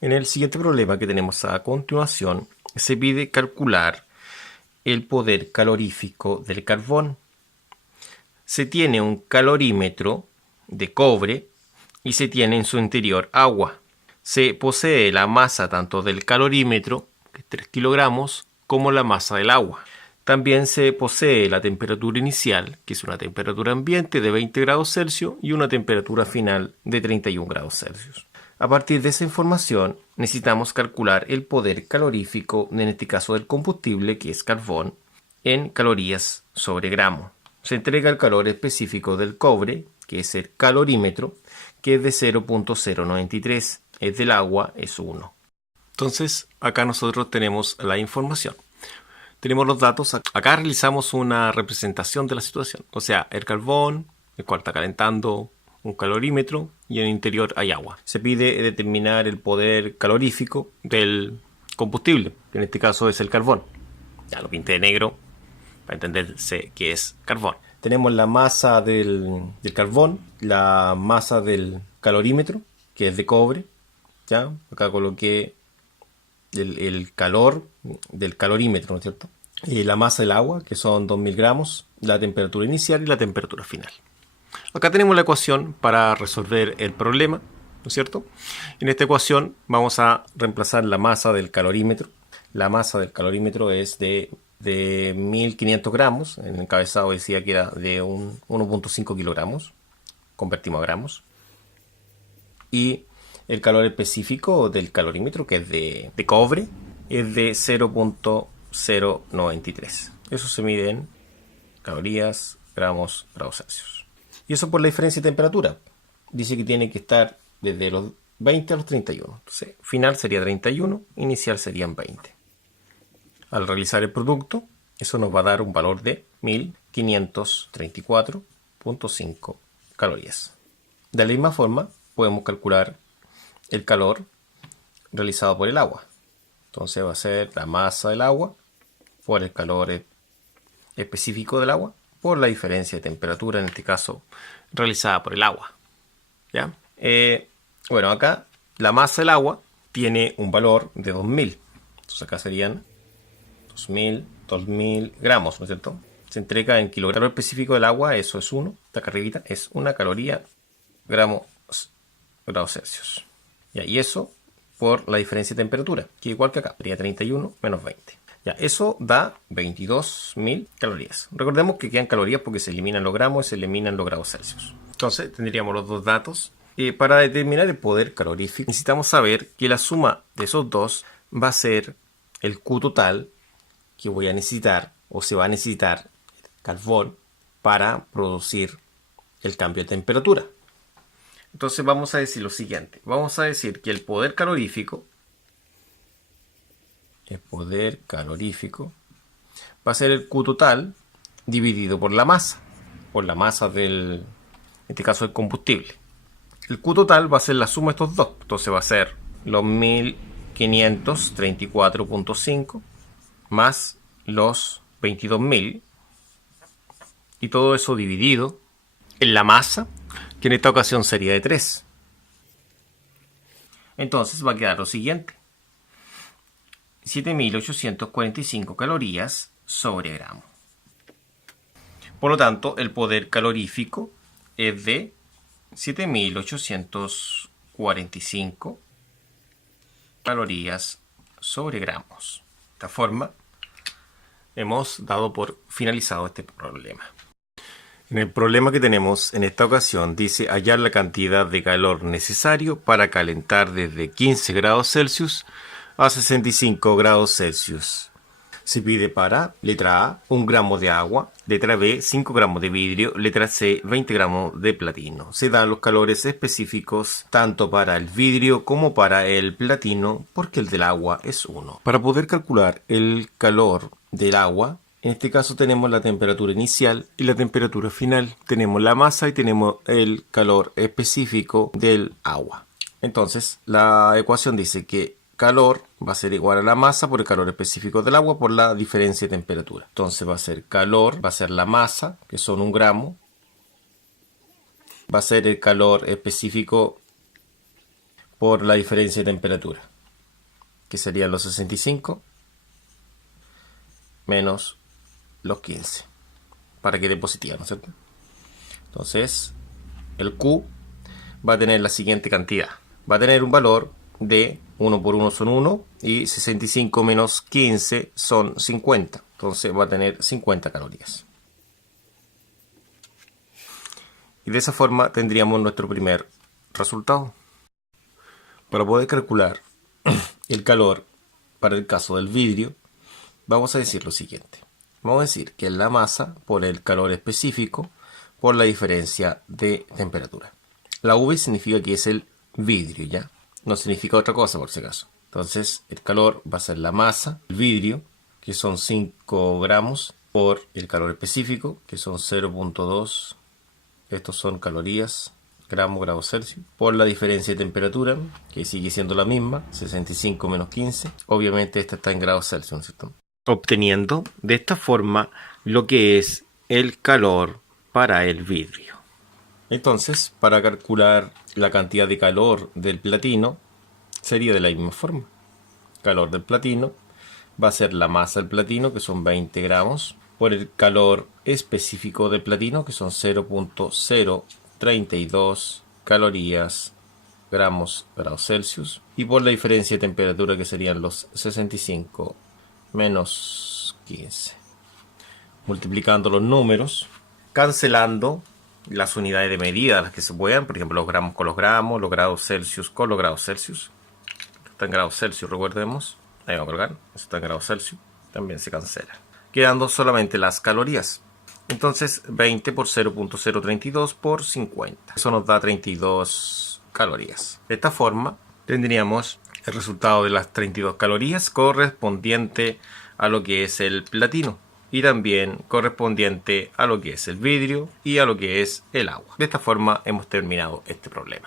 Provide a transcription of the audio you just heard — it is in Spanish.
En el siguiente problema que tenemos a continuación, se pide calcular el poder calorífico del carbón. Se tiene un calorímetro de cobre y se tiene en su interior agua. Se posee la masa tanto del calorímetro, que es 3 kilogramos, como la masa del agua. También se posee la temperatura inicial, que es una temperatura ambiente de 20 grados Celsius y una temperatura final de 31 grados Celsius. A partir de esa información, necesitamos calcular el poder calorífico, en este caso del combustible, que es carbón, en calorías sobre gramo. Se entrega el calor específico del cobre, que es el calorímetro, que es de 0.093. El del agua es 1. Entonces, acá nosotros tenemos la información. Tenemos los datos. Acá realizamos una representación de la situación. O sea, el carbón, el cual está calentando un calorímetro, y en el interior hay agua. Se pide determinar el poder calorífico del combustible, que en este caso es el carbón. Ya lo pinté de negro para entenderse que es carbón. Tenemos la masa del carbón, la masa del calorímetro, que es de cobre. ¿Ya? Acá coloqué el calor del calorímetro, ¿no es cierto? Y la masa del agua, que son 2000 gramos, la temperatura inicial y la temperatura final. Acá tenemos la ecuación para resolver el problema, ¿no es cierto? En esta ecuación vamos a reemplazar la masa del calorímetro. La masa del calorímetro es de 1500 gramos. En el encabezado decía que era de 1.5 kilogramos. Convertimos a gramos. Y el calor específico del calorímetro, que es de cobre, es de 0.093. Eso se mide en calorías, gramos, grados Celsius. Y eso por la diferencia de temperatura. Dice que tiene que estar desde los 20 a los 31. Entonces, final sería 31, inicial serían 20. Al realizar el producto, eso nos va a dar un valor de 1534.5 calorías. De la misma forma, podemos calcular el calor realizado por el agua. Entonces va a ser la masa del agua por el calor específico del agua por la diferencia de temperatura, en este caso realizada por el agua. ¿Ya? Bueno, acá la masa del agua tiene un valor de 2000. Entonces acá serían 2000 gramos, ¿no es cierto? Se entrega en kilogramo específico del agua, eso es 1. Esta acá arribita es 1 caloría, gramos, grados Celsius. Ya, y eso por la diferencia de temperatura, que igual que acá, sería 31 menos 20. Ya, eso da 22.000 calorías. Recordemos que quedan calorías porque se eliminan los gramos y se eliminan los grados Celsius. Entonces tendríamos los dos datos. Para determinar el poder calorífico necesitamos saber que la suma de esos dos va a ser el Q total que voy a necesitar o se va a necesitar carbón para producir el cambio de temperatura. Entonces vamos a decir lo siguiente. Vamos a decir que el poder calorífico va a ser el Q total dividido por la masa del, en este caso, el combustible. El Q total va a ser la suma de estos dos. Entonces va a ser los 1534.5 más los 22.000 y todo eso dividido en la masa, que en esta ocasión sería de 3. Entonces va a quedar lo siguiente: 7.845 calorías sobre gramo. Por lo tanto, el poder calorífico es de 7.845 calorías sobre gramos. De esta forma, hemos dado por finalizado este problema. En el problema que tenemos en esta ocasión dice hallar la cantidad de calor necesario para calentar desde 15 grados Celsius a 65 grados Celsius. Se pide para letra A 1 gramo de agua, letra B 5 gramos de vidrio, letra C 20 gramos de platino. Se dan los calores específicos tanto para el vidrio como para el platino porque el del agua es 1. Para poder calcular el calor del agua, en este caso tenemos la temperatura inicial y la temperatura final. Tenemos la masa y tenemos el calor específico del agua. Entonces, la ecuación dice que calor va a ser igual a la masa por el calor específico del agua por la diferencia de temperatura. Entonces va a ser calor, va a ser la masa, que son 1 gramo. Va a ser el calor específico por la diferencia de temperatura, que serían los 65 menos los 15, para que dé positiva, ¿no es cierto? Entonces, el Q va a tener la siguiente cantidad. Va a tener un valor de 1 por 1 son 1 y 65 menos 15 son 50. Entonces va a tener 50 calorías. Y de esa forma tendríamos nuestro primer resultado. Para poder calcular el calor para el caso del vidrio, vamos a decir lo siguiente. Vamos a decir que la masa por el calor específico por la diferencia de temperatura. La V significa que es el vidrio, ¿ya? No significa otra cosa por si acaso. Entonces el calor va a ser la masa, el vidrio, que son 5 gramos, por el calor específico, que son 0.2. Estos son calorías, gramos, grados Celsius, por la diferencia de temperatura, que sigue siendo la misma, 65 menos 15. Obviamente esta está en grados Celsius, ¿no es cierto? Obteniendo de esta forma lo que es el calor para el vidrio. Entonces, para calcular la cantidad de calor del platino, sería de la misma forma. Calor del platino va a ser la masa del platino, que son 20 gramos, por el calor específico del platino, que son 0.032 calorías, gramos, grados Celsius, y por la diferencia de temperatura, que serían los 65 menos 15. Multiplicando los números, cancelando las unidades de medida, las que se puedan, por ejemplo los gramos con los gramos, los grados Celsius con los grados Celsius. Está en grados Celsius, recordemos. Ahí vamos a colgar, eso está en grados Celsius, también se cancela. Quedando solamente las calorías. Entonces 20 por 0.032 por 50. Eso nos da 32 calorías. De esta forma tendríamos el resultado de las 32 calorías correspondiente a lo que es el platino. Y también correspondiente a lo que es el vidrio y a lo que es el agua. De esta forma hemos terminado este problema.